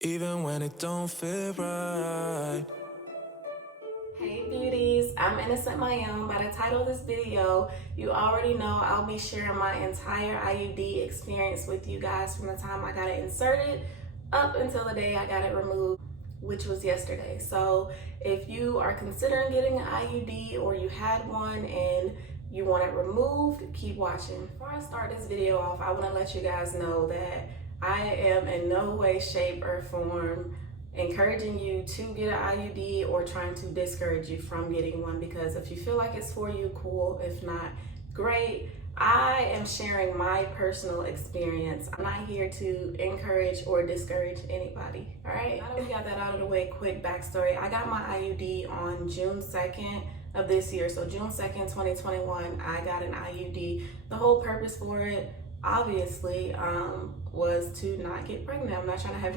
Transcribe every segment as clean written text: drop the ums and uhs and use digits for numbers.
Even when it don't feel right. Hey beauties, I'm Innocent My Own. By the title of this video, you already know I'll be sharing my entire IUD experience with you guys from the time I got it inserted up until the day I got it removed, which was yesterday. So if you are considering getting an IUD or you had one and you want it removed, keep watching. Before I start this video off, I want to let you guys know that I am in no way, shape, or form encouraging you to get an IUD or trying to discourage you from getting one, because if you feel like it's for you, cool. If not, great. I am sharing my personal experience. I'm not here to encourage or discourage anybody, all right? Now that we got that out of the way, quick backstory. I got my IUD on June 2nd of this year. So June 2nd, 2021, I got an IUD. The whole purpose for it, obviously, was to not get pregnant. I'm not trying to have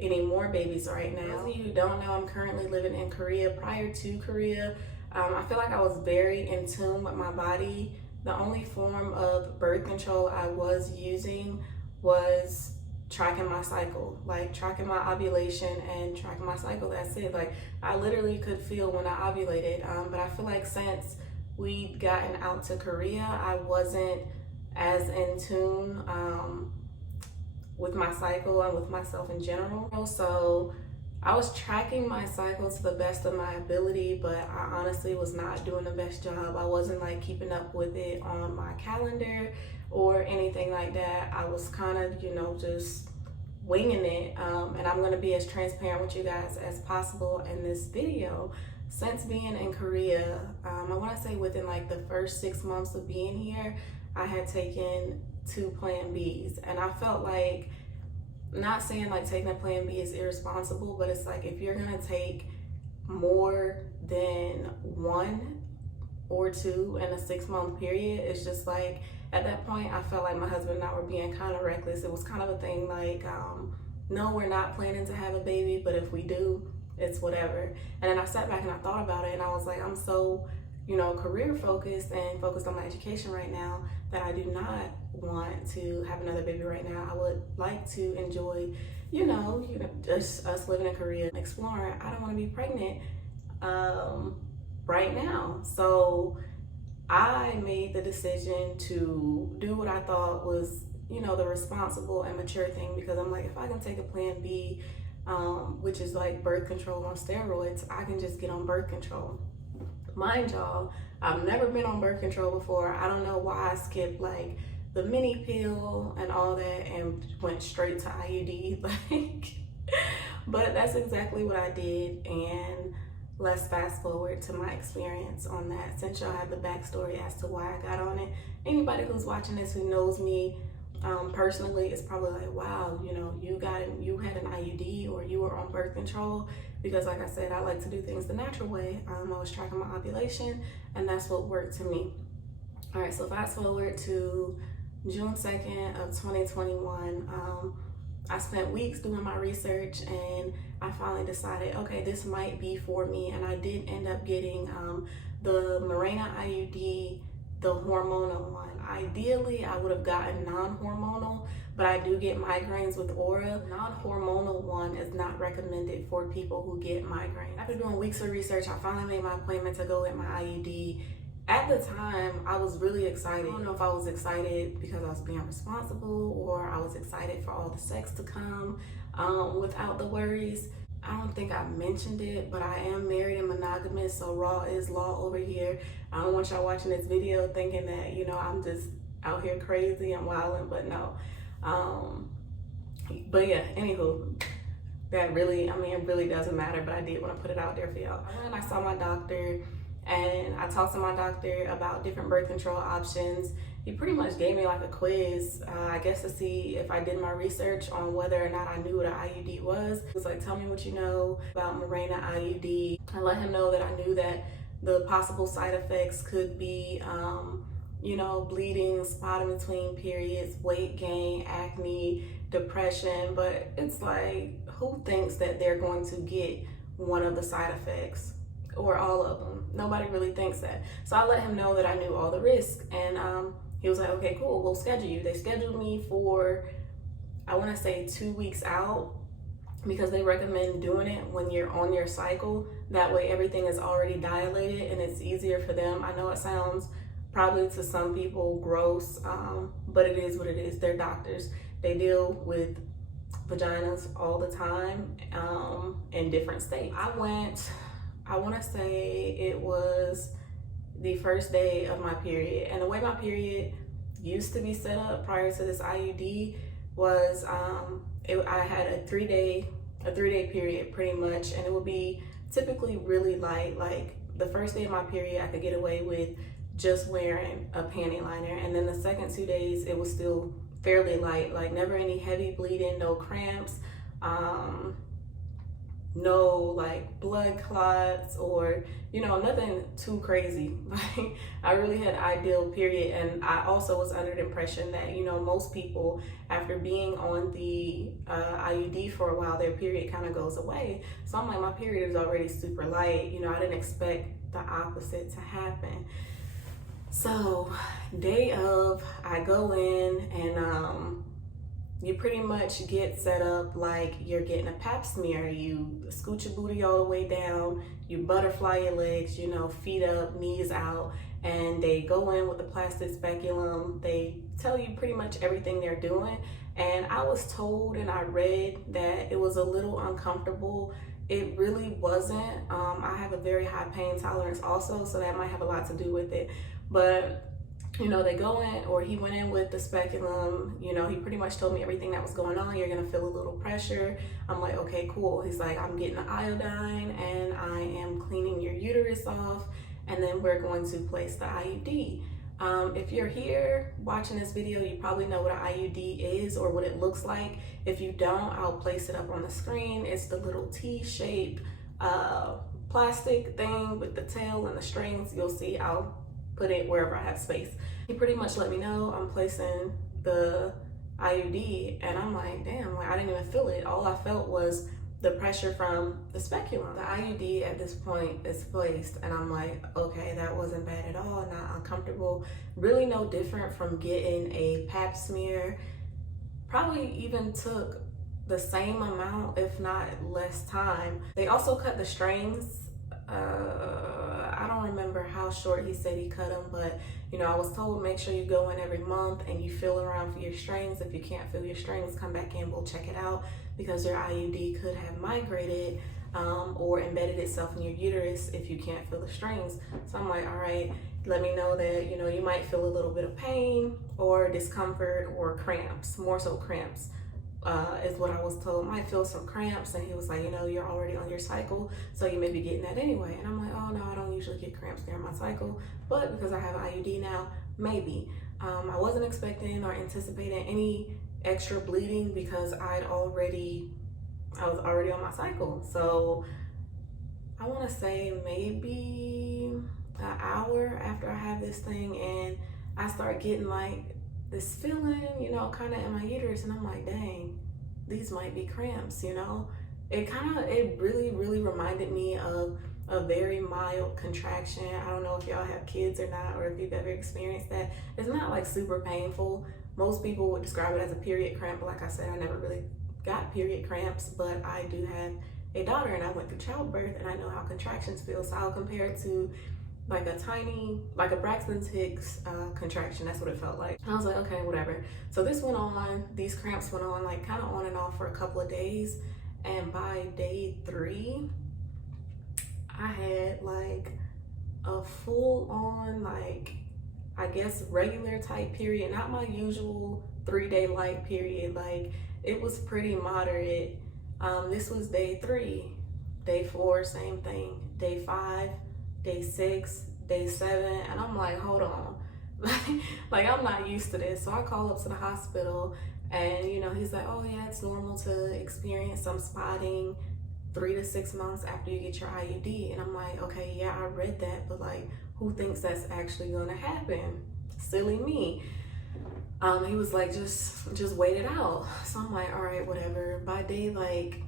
any more babies right now. Those of you who don't know, I'm currently living in Korea. Prior to Korea, I feel like I was very in tune with my body. The only form of birth control I was using was tracking my cycle, like tracking my ovulation and tracking my cycle. That's it. Like, I literally could feel when I ovulated. But I feel like since we'd gotten out to Korea, I wasn't as in tune with my cycle and with myself in general. So I was tracking my cycle to the best of my ability, but I honestly was not doing the best job. I wasn't like keeping up with it on my calendar or anything like that. I was kind of, just winging it. And I'm gonna be as transparent with you guys as possible in this video. Since being in Korea, I wanna say within like the first 6 months of being here, I had taken 2 Plan Bs, and I felt like, not saying like taking a Plan B is irresponsible, but it's like if you're gonna take more than 1 or 2 in a 6-month period, it's just like at that point I felt like my husband and I were being kind of reckless. It was kind of a thing like, no, we're not planning to have a baby, but if we do, it's whatever. And then I sat back and I thought about it, and I was like, I'm so career focused and focused on my education right now that I do not want to have another baby right now. I would like to enjoy, just us living in Korea and exploring. I don't want to be pregnant right now. So I made the decision to do what I thought was, the responsible and mature thing, because I'm like, if I can take a Plan B, which is like birth control on steroids, I can just get on birth control. Mind y'all, I've never been on birth control before. I don't know why I skipped like the mini pill and all that and went straight to IUD. But that's exactly what I did. And let's fast forward to my experience on that, since y'all have the backstory as to why I got on it. Anybody who's watching this who knows me personally is probably like, wow, you had an IUD or you were on birth control, because like I said, I like to do things the natural way. I was tracking my ovulation, and that's what worked to me. All right, so fast forward to June 2nd of 2021. I spent weeks doing my research, and I finally decided, okay, this might be for me. And I did end up getting the Mirena IUD, the hormonal one. Ideally, I would have gotten non-hormonal, but I do get migraines with aura. Non-hormonal one is not recommended for people who get migraines. After doing weeks of research, I finally made my appointment to go get my IUD. At the time, I was really excited. I don't know if I was excited because I was being responsible, or I was excited for all the sex to come without the worries. I don't think I mentioned it, but I am married and monogamous, so raw is law over here. I don't want y'all watching this video thinking that, I'm just out here crazy and wilding, but no. But yeah, anywho, that really, it really doesn't matter, but I did want to put it out there for y'all. I went and I saw my doctor, and I talked to my doctor about different birth control options. He pretty much gave me like a quiz, I guess, to see if I did my research on whether or not I knew what an IUD was. He was like, tell me what you know about Mirena IUD. I let him know that I knew that the possible side effects could be, bleeding, spot in between periods, weight gain, acne, depression. But it's like, who thinks that they're going to get one of the side effects or all of them? Nobody really thinks that. So I let him know that I knew all the risks, and he was like, okay, cool, we'll schedule you. They scheduled me for, I want to say 2 weeks out, because they recommend doing it when you're on your cycle. That way everything is already dilated and it's easier for them. I know it sounds probably to some people gross, but it is what it is. They're doctors. They deal with vaginas all the time, in different states. I want to say it was the first day of my period, and the way my period used to be set up prior to this IUD was I had a three day period pretty much, and it would be typically really light. Like the first day of my period I could get away with just wearing a panty liner, and then the second 2 days it was still fairly light, like never any heavy bleeding, no cramps, no like blood clots, or nothing too crazy. Like I really had an ideal period. And I also was under the impression that most people, after being on the IUD for a while, their period kind of goes away. So I'm like, my period is already super light, I didn't expect the opposite to happen. So day of, I go in, and you pretty much get set up like you're getting a pap smear. You scoot your booty all the way down, you butterfly your legs, feet up, knees out, and they go in with the plastic speculum. They tell you pretty much everything they're doing. And I was told and I read that it was a little uncomfortable. It really wasn't. I have a very high pain tolerance also, so that might have a lot to do with it. But they go in, or he went in with the speculum, he pretty much told me everything that was going on. You're gonna feel a little pressure. I'm like, okay, cool. He's like, I'm getting the iodine and I am cleaning your uterus off, and then we're going to place the IUD. If you're here watching this video, you probably know what an IUD is or what it looks like. If you don't, I'll place it up on the screen. It's the little T-shaped plastic thing with the tail and the strings. You'll see, I'll put it wherever I have space. He pretty much let me know I'm placing the IUD, and I'm like, damn, like I didn't even feel it. All I felt was the pressure from the speculum. The IUD at this point is placed, and I'm like, okay, that wasn't bad at all, not uncomfortable. Really no different from getting a pap smear. Probably even took the same amount, if not less time. They also cut the strings. I don't remember how short he said he cut them, but I was told make sure you go in every month and you feel around for your strings. If you can't feel your strings, come back in, we'll check it out, because your IUD could have migrated or embedded itself in your uterus if you can't feel the strings. So I'm like, all right, let me know that you might feel a little bit of pain or discomfort or cramps, more so cramps. Is what I was told. Might feel some cramps, and he was like, you're already on your cycle, so you may be getting that anyway. And I'm like, oh no, I don't usually get cramps during my cycle, but because I have IUD now, maybe. I wasn't expecting or anticipating any extra bleeding because I was already on my cycle. So I want to say maybe an hour after I have this thing, and I start getting like this feeling, kind of in my uterus, and I'm like, dang, these might be cramps, It really, really reminded me of a very mild contraction. I don't know if y'all have kids or not, or if you've ever experienced that. It's not like super painful. Most people would describe it as a period cramp, but like I said, I never really got period cramps, but I do have a daughter, and I went through childbirth, and I know how contractions feel, so I'll compare it to like a Braxton Hicks contraction. That's what it felt like. And I was like, okay, whatever. So these cramps went on like kind of on and off for a couple of days. And by day 3, I had like a full on, like, I guess regular type period, not my usual 3-day light period. Like it was pretty moderate. This was day 3. Day 4, same thing. Day 5, day 6, day 7, and I'm like, hold on, like I'm not used to this. So I call up to the hospital, and he's like, oh yeah, it's normal to experience some spotting 3 to 6 months after you get your IUD. And I'm like, okay, yeah, I read that, but like, who thinks that's actually gonna happen? Silly me. He was like, just wait it out. So I'm like, all right, whatever. By day, like,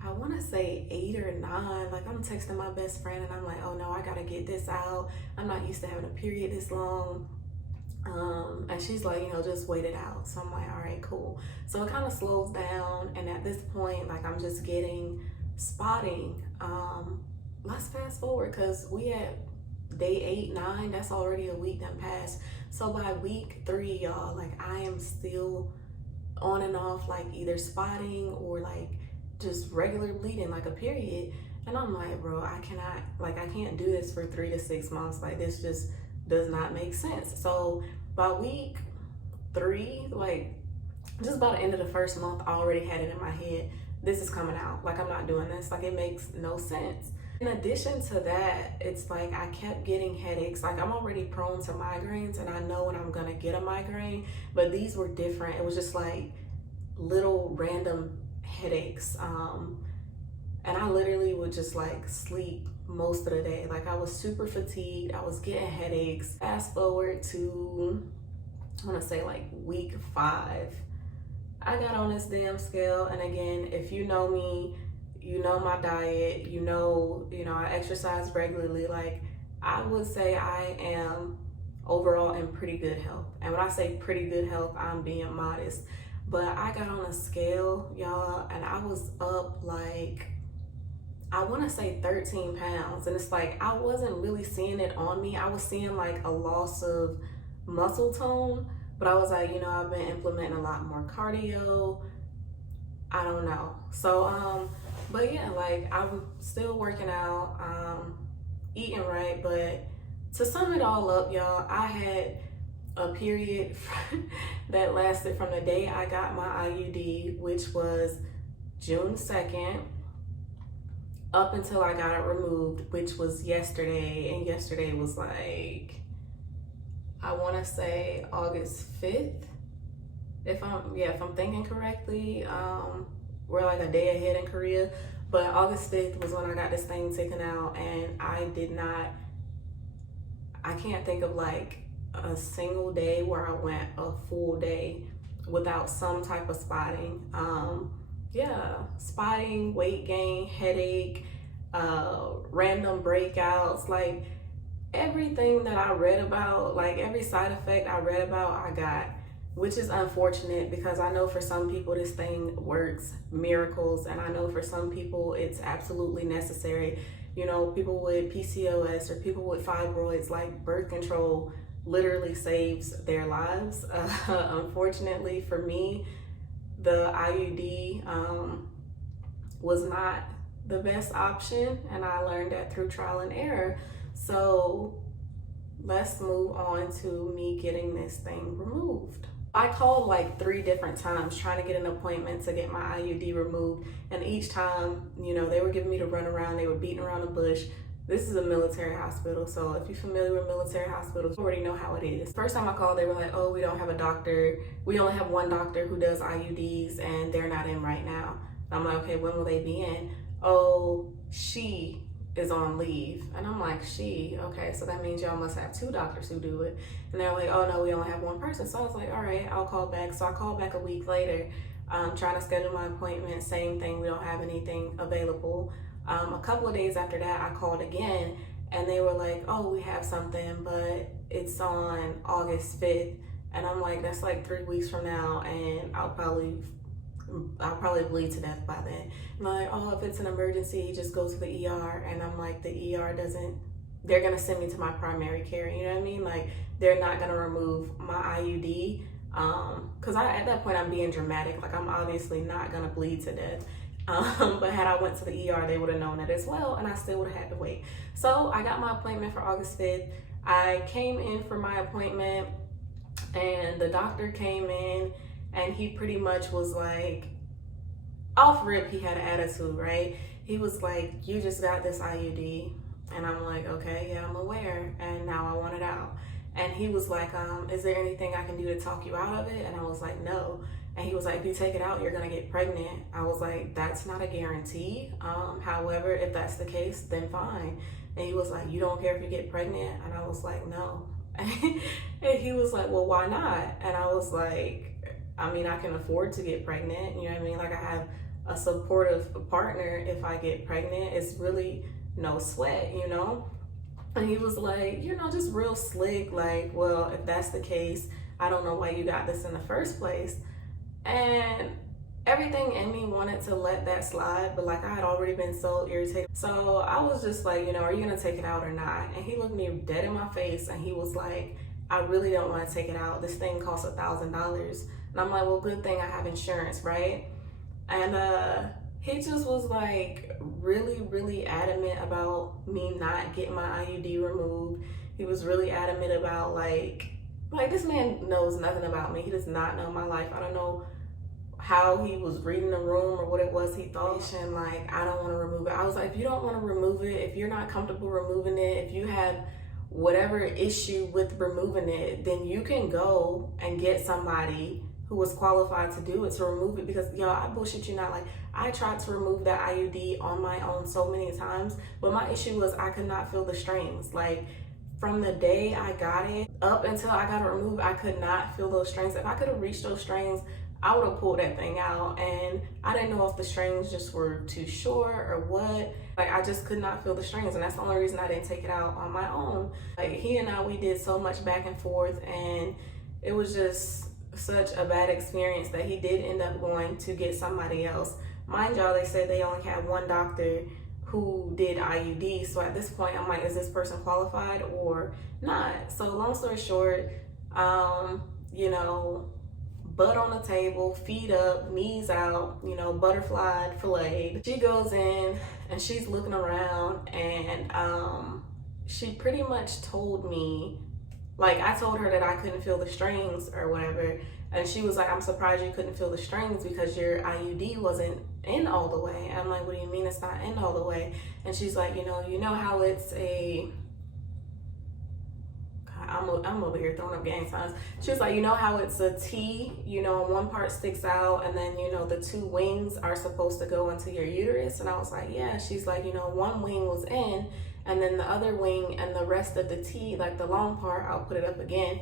I want to say 8 or 9, like I'm texting my best friend, and I'm like, oh no, I gotta get this out. I'm not used to having a period this long. And she's like, you know, just wait it out. So I'm like, all right, cool. So it kind of slows down. And at this point, like, I'm just getting spotting. Let's fast forward, because we at day 8, 9, that's already a week that passed. So by week 3, y'all, like, I am still on and off, like either spotting or like just regular bleeding, like a period. And I'm like, bro, I can't do this for 3 to 6 months. Like, this just does not make sense. So by week 3, like just by the end of the first month, I already had it in my head, this is coming out. Like, I'm not doing this. Like, it makes no sense. In addition to that, it's like I kept getting headaches. Like, I'm already prone to migraines, and I know when I'm gonna get a migraine, but these were different. It was just like little random headaches. And I literally would just like sleep most of the day. Like, I was super fatigued. I was getting headaches. Fast forward to, I wanna say like week 5, I got on this damn scale. And again, if you know me, you know my diet, you know, I exercise regularly. Like, I would say I am overall in pretty good health. And when I say pretty good health, I'm being modest. But I got on a scale, y'all, and I was up like, I want to say 13 pounds. And it's like, I wasn't really seeing it on me. I was seeing like a loss of muscle tone, but I was like, you know, I've been implementing a lot more cardio. I don't know. So, but yeah, like, I'm still working out, eating right. But to sum it all up, y'all, I had a period that lasted from the day I got my IUD, which was June 2nd, up until I got it removed, which was yesterday. And yesterday was like, I want to say August 5th. If I'm thinking correctly. We're like a day ahead in Korea, but August 5th was when I got this thing taken out. And I can't think of like a single day where I went a full day without some type of spotting. Spotting, weight gain, headache, random breakouts, like everything that I read about, like every side effect I read about, I got. Which is unfortunate, because I know for some people this thing works miracles, and I know for some people it's absolutely necessary. You know, people with PCOS or people with fibroids, like birth control literally saves their lives. Unfortunately for me, the IUD was not the best option, and I learned that through trial and error. So let's move on to me getting this thing removed. I called like 3 different times trying to get an appointment to get my IUD removed. And each time, you know, they were giving me the runaround. They were beating around the bush. This is a military hospital. So if you're familiar with military hospitals, you already know how it is. First time I called, they were like, oh, we don't have a doctor. We only have one doctor who does IUDs, and they're not in right now. And I'm like, okay, when will they be in? Oh, she is on leave. And I'm like, she? Okay, so that means y'all must have 2 doctors who do it. And they're like, oh no, we only have 1 person. So I was like, all right, I'll call back. So I called back a week later, trying to schedule my appointment. Same thing, we don't have anything available. A couple of days after that, I called again, and they were like, oh, we have something, but it's on August 5th. And I'm like, that's like 3 weeks from now, and I'll probably bleed to death by then. And they're like, oh, if it's an emergency, just go to the ER. And I'm like, the ER they're gonna send me to my primary care, you know what I mean? Like, they're not gonna remove my IUD, because at that point I'm being dramatic. Like, I'm obviously not gonna bleed to death. But had I went to the ER, they would have known that as well, and I still would have had to wait. So I got my appointment for August 5th. I came in for my appointment, and the doctor came in, and he pretty much was like, off rip, he had an attitude, right? He was like, you just got this IUD. And I'm like, okay, yeah, I'm aware, and now I want it out. And he was like, is there anything I can do to talk you out of it? And I was like, no. And he was like, if you take it out, you're gonna get pregnant. I was like, that's not a guarantee. However, if that's the case, then fine. And he was like, you don't care if you get pregnant? And I was like, no. And he was like, well, why not? And I was like, I mean, I can afford to get pregnant. You know what I mean? Like, I have a supportive partner if I get pregnant. It's really no sweat, you know? And he was like, just real slick, like, well, if that's the case, I don't know why you got this in the first place. And everything in me wanted to let that slide, but like I had already been so irritated. So I was just like, are you gonna take it out or not? And he looked me dead in my face and he was like, I really don't want to take it out. This thing costs $1,000. And I'm like, well, good thing I have insurance, right? And he just was like really, really adamant about me not getting my IUD removed. He was really adamant about like this man knows nothing about me. He does not know my life. I don't know how he was reading the room or what it was he thought. And like, I don't want to remove it. I was like, if you don't want to remove it, if you're not comfortable removing it, if you have whatever issue with removing it, then you can go and get somebody who was qualified to do it, to remove it. Because y'all, I bullshit you not, like I tried to remove that IUD on my own so many times, but my issue was I could not feel the strings. Like from the day I got it up until I got it removed, I could not feel those strings. If I could have reached those strings, I would have pulled that thing out. And I didn't know if the strings just were too short or what. Like I just could not feel the strings, and that's the only reason I didn't take it out on my own. Like he and I, we did so much back and forth, and it was just such a bad experience that he did end up going to get somebody else. Mind y'all, they said they only had one doctor who did IUD. So at this point, I'm like, is this person qualified or not? So long story short, butt on the table, feet up, knees out, butterflied, filleted. She goes in and she's looking around, and she pretty much told me, like I told her that I couldn't feel the strings or whatever, and she was like, I'm surprised you couldn't feel the strings because your IUD wasn't in all the way. And I'm like, what do you mean it's not in all the way? And she's like, you know how it's a, I'm over here throwing up gang signs. She was like, you know how it's a T, one part sticks out, and then the two wings are supposed to go into your uterus. And I was like, yeah. She's like, one wing was in, and then the other wing and the rest of the T, like the long part, I'll put it up again,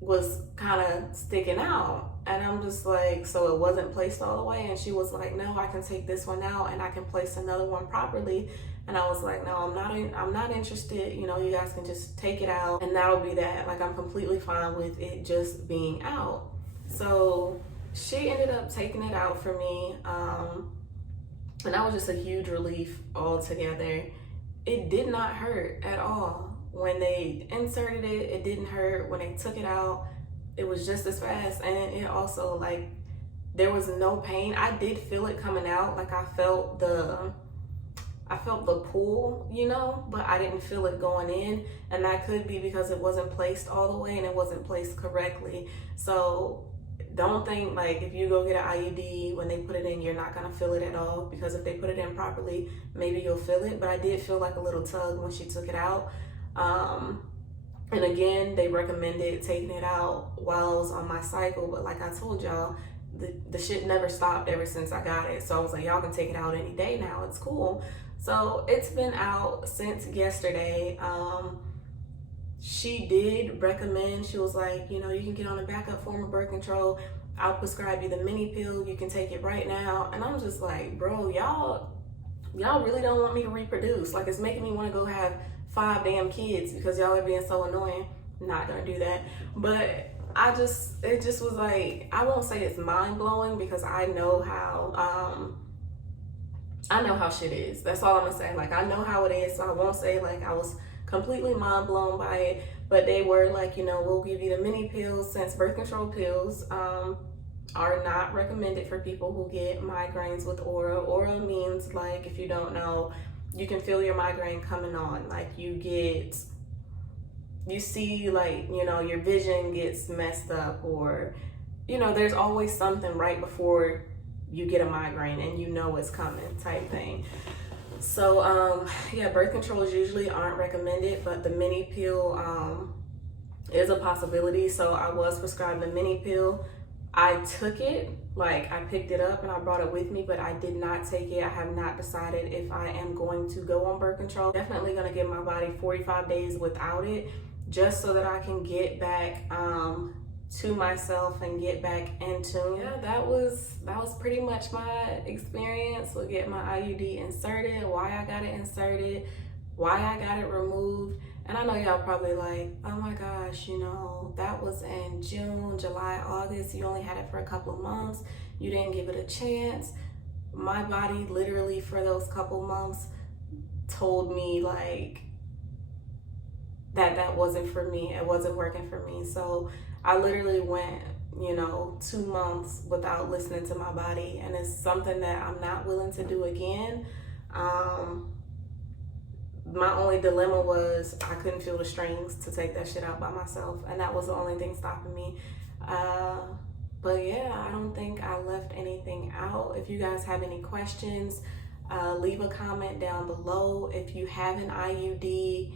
was kind of sticking out. And I'm just like, so it wasn't placed all the way? And she was like, no, I can take this one out and I can place another one properly. And I was like, no, I'm not interested. You guys can just take it out and that'll be that. Like, I'm completely fine with it just being out. So she ended up taking it out for me. And that was just a huge relief altogether. It did not hurt at all. When they inserted it, it didn't hurt. When they took it out, it was just as fast. And it also, like, there was no pain. I did feel it coming out. Like, I felt the pull, but I didn't feel it going in. And that could be because it wasn't placed all the way and it wasn't placed correctly. So don't think like if you go get an IUD, when they put it in, you're not gonna feel it at all, because if they put it in properly, maybe you'll feel it. But I did feel like a little tug when she took it out. And again, they recommended taking it out while I was on my cycle, but like I told y'all, the shit never stopped ever since I got it. So I was like, y'all can take it out any day now, it's cool. So it's been out since yesterday. She did recommend, she was like, you can get on a backup form of birth control. I'll prescribe you the mini pill, you can take it right now. And I'm just like, bro, y'all really don't want me to reproduce. Like, it's making me want to go have 5 damn kids because y'all are being so annoying. Not gonna do that. But it just was like, I won't say it's mind blowing because I know how shit is. That's all I'm gonna say. Like, I know how it is, so I won't say like I was completely mind blown by it. But they were like, we'll give you the mini pills, since birth control pills are not recommended for people who get migraines with aura. Aura means, like, if you don't know, you can feel your migraine coming on. Like, you see, like, your vision gets messed up, or, there's always something right before you get a migraine and it's coming type thing. So, yeah, birth controls usually aren't recommended, but the mini pill is a possibility. So I was prescribed the mini pill. I took it, like I picked it up and I brought it with me, but I did not take it. I have not decided if I am going to go on birth control. Definitely gonna give my body 45 days without it, just so that I can get back to myself and get back in tune. Yeah, that was pretty much my experience with getting my IUD inserted, why I got it inserted, why I got it removed. And I know y'all probably like, oh my gosh, you know, that was in June, July, August. You only had it for a couple of months. You didn't give it a chance. My body literally for those couple months told me like that wasn't for me. It wasn't working for me. So I literally went, you know, 2 months without listening to my body. And it's something that I'm not willing to do again. My only dilemma was I couldn't feel the strings to take that shit out by myself, and that was the only thing stopping me. But yeah, I don't think I left anything out. If you guys have any questions, leave a comment down below. If you have an IUD,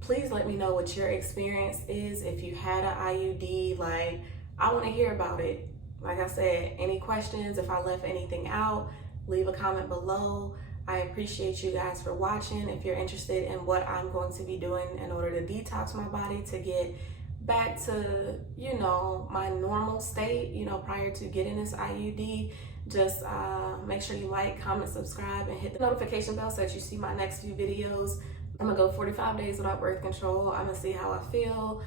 please let me know what your experience is. If you had an IUD, like, I want to hear about it. Like I said, any questions, if I left anything out, leave a comment below. I appreciate you guys for watching. If you're interested in what I'm going to be doing in order to detox my body to get back to, you know, my normal state, you know, prior to getting this IUD, just make sure you like, comment, subscribe, and hit the notification bell so that you see my next few videos. I'm gonna go 45 days without birth control. I'm gonna see how I feel.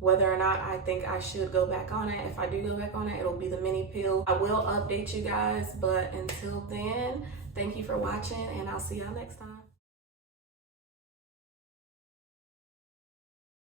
Whether or not I think I should go back on it. If I do go back on it, it'll be the mini pill. I will update you guys, but until then, thank you for watching, and I'll see y'all next time.